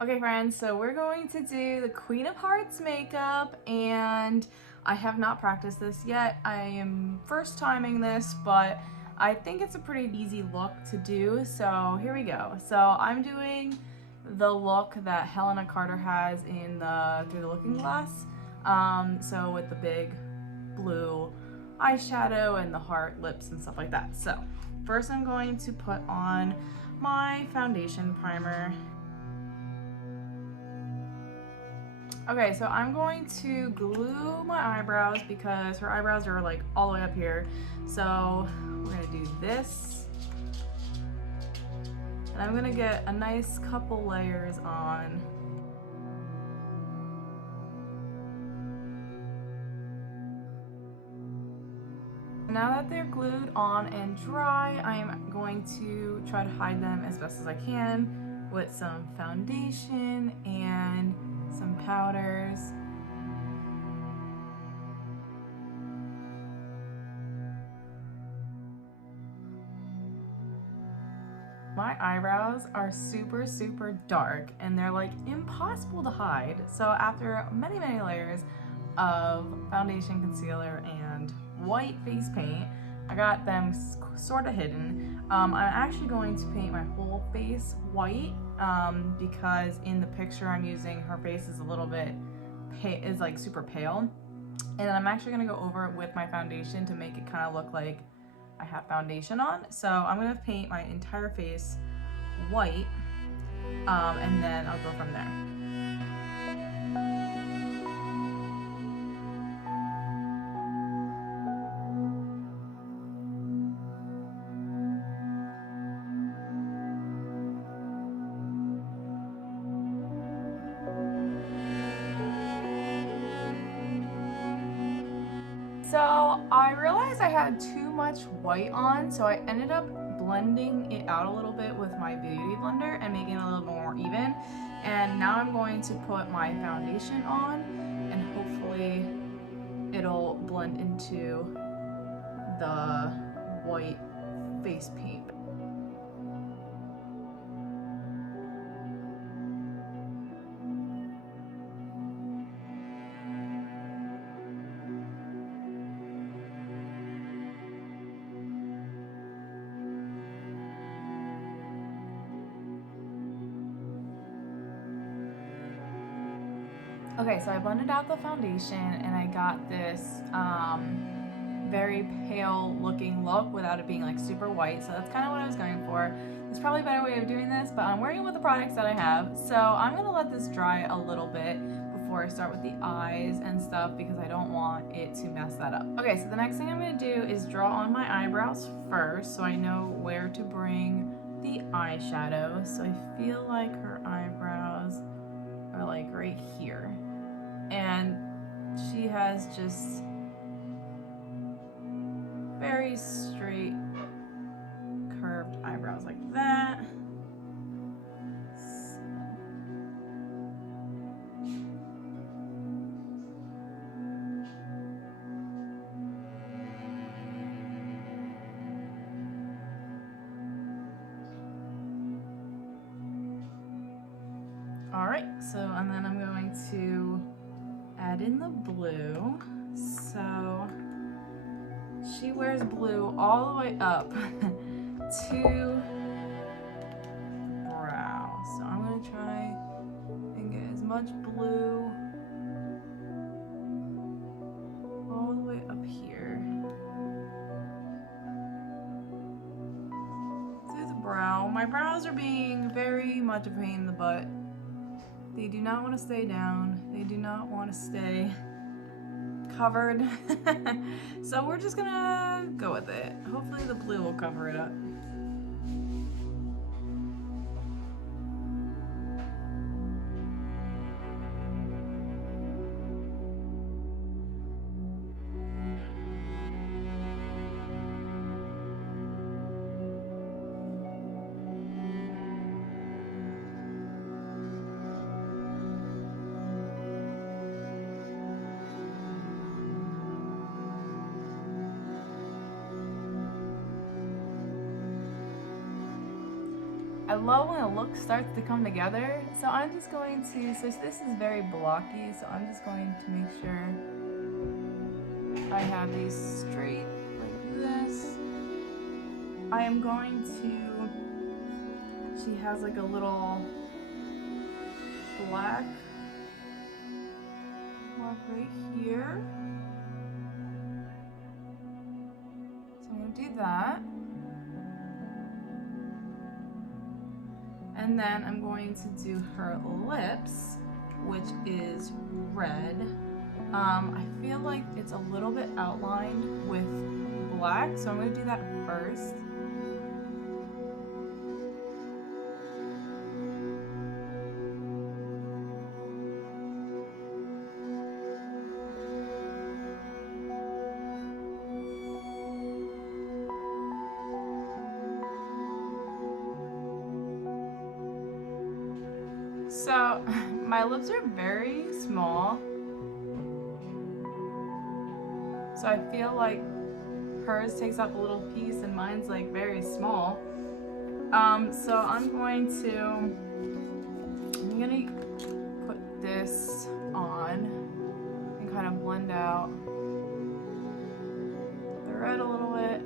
Okay friends, so we're going to do the Queen of Hearts makeup, and I have not practiced this yet. I am first timing this, but I think it's a pretty easy look to do, so here we go. So I'm doing the look that Helena Carter has in the Through the Looking Glass. So with the big blue eyeshadow and the heart lips and stuff like that. So first I'm going to put on my foundation primer. Okay, so I'm going to glue my eyebrows because her eyebrows are like all the way up here. So we're gonna do this. And I'm gonna get a nice couple layers on. Now that they're glued on and dry, I'm going to try to hide them as best as I can with some foundation and some powders. My eyebrows are super dark and they're like impossible to hide. So after many layers of foundation, concealer, and white face paint, I got them sort of hidden. I'm actually going to paint my whole face white because in the picture I'm using, her face is a little bit is like super pale. And then I'm actually gonna go over it with my foundation to make it kind of look like I have foundation on. So I'm gonna paint my entire face white and then I'll go from there. So I realized I had too much white on, so I ended up blending it out a little bit with my beauty blender and making it a little more even. And now I'm going to put my foundation on and hopefully it'll blend into the white face paint. Okay, so I blended out the foundation and I got this very pale looking look without it being like super white. So that's kind of what I was going for. There's probably a better way of doing this, but I'm working with the products that I have. So I'm gonna let this dry a little bit before I start with the eyes and stuff because I don't want it to mess that up. Okay, so the next thing I'm gonna do is draw on my eyebrows first so I know where to bring the eyeshadow. So I feel like her eyebrows are like right here. And she has just very straight curved eyebrows like that. All right, so and then I'm going to add in the blue. So she wears blue all the way up to brow. So I'm gonna try and get as much blue all the way up here through the brow. My brows are being very much a pain in the butt. They do not want to stay down. They do not want to stay covered. So we're just gonna go with it. Hopefully the blue will cover it up. I love when a look starts to come together. So I'm just going to, so this is very blocky, so I'm just going to make sure I have these straight like this. I am going to, she has like a little black mark right here. So I'm going to do that. And then I'm going to do her lips, which is red. I feel like it's a little bit outlined with black, so I'm going to do that first. So my lips are very small, so I feel like hers takes up a little piece and mine's like very small. So I'm gonna put this on and kind of blend out the red a little bit.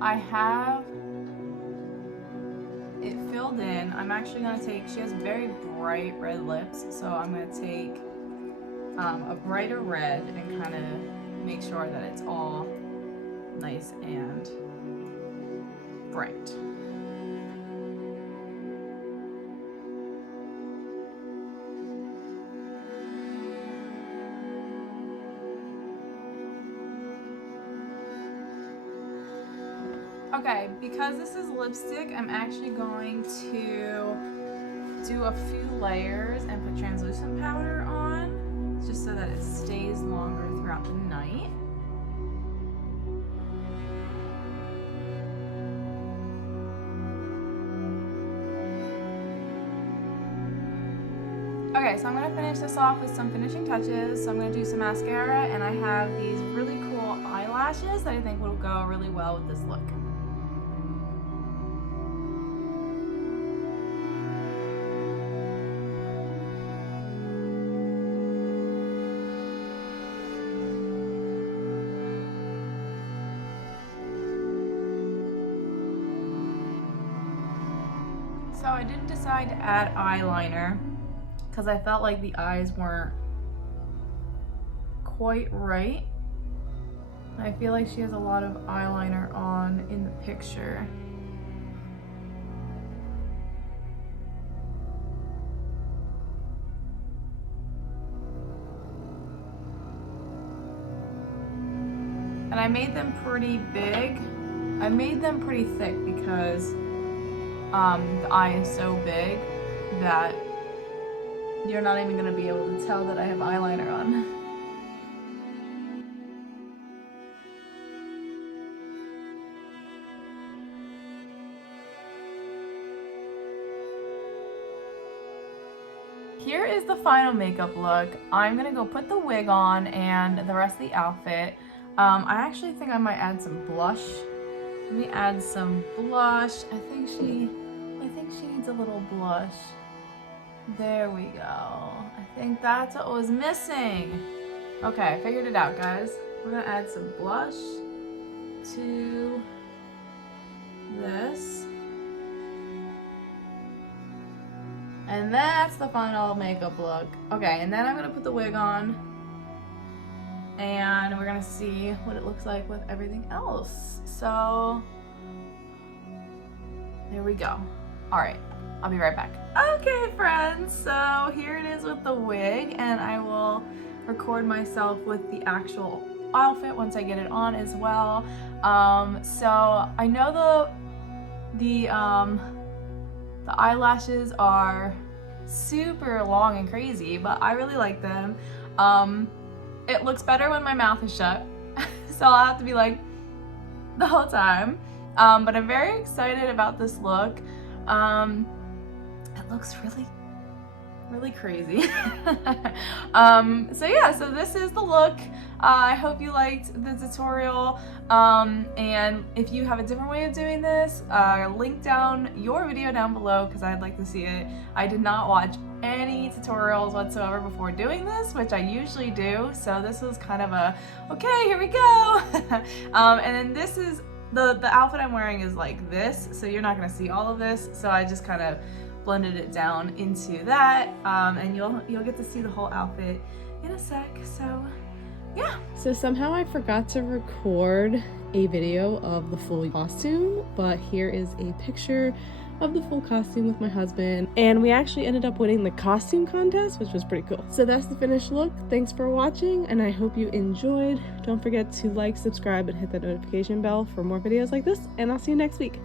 I have it filled in. I'm actually going to take, she has very bright red lips, so I'm going to take a brighter red and kind of make sure that it's all nice and bright. Okay, because this is lipstick, I'm actually going to do a few layers and put translucent powder on, just so that it stays longer throughout the night. Okay, so I'm going to finish this off with some finishing touches. So I'm going to do some mascara, and I have these really cool eyelashes that I think will go really well with this look. So I didn't decide to add eyeliner because I felt like the eyes weren't quite right. I feel like she has a lot of eyeliner on in the picture. And I made them pretty big. I made them pretty thick because the eye is so big that you're not even going to be able to tell that I have eyeliner on. Here is the final makeup look. I'm going to go put the wig on and the rest of the outfit. I actually think I might add some blush. Let me add some blush. I think she needs a little blush. There we go. I think that's what was missing. Okay, I figured it out, guys. We're gonna add some blush to this. And that's the final makeup look. Okay, and then I'm gonna put the wig on and we're gonna see what it looks like with everything else. So there we go. All right, I'll be right back. Okay, friends, so here it is with the wig, and I will record myself with the actual outfit once I get it on as well. So I know the eyelashes are super long and crazy, but I really like them. It looks better when my mouth is shut, so I'll have to be like the whole time. But I'm very excited about this look. It looks really crazy. So yeah, so this is the look. I hope you liked the tutorial, and if you have a different way of doing this, link down your video down below because I'd like to see it. I did not watch any tutorials whatsoever before doing this, which I usually do, so this was kind of a, okay, here we go. And then this is, the outfit I'm wearing is like this, so you're not gonna see all of this, so I just kind of blended it down into that, and you'll get to see the whole outfit in a sec. So yeah. So somehow I forgot to record a video of the full costume, but here is a picture of the full costume with my husband, and we actually ended up winning the costume contest, which was pretty cool. So that's the finished look. Thanks for watching, and I hope you enjoyed. Don't forget to like, subscribe, and hit that notification bell for more videos like this, and I'll see you next week.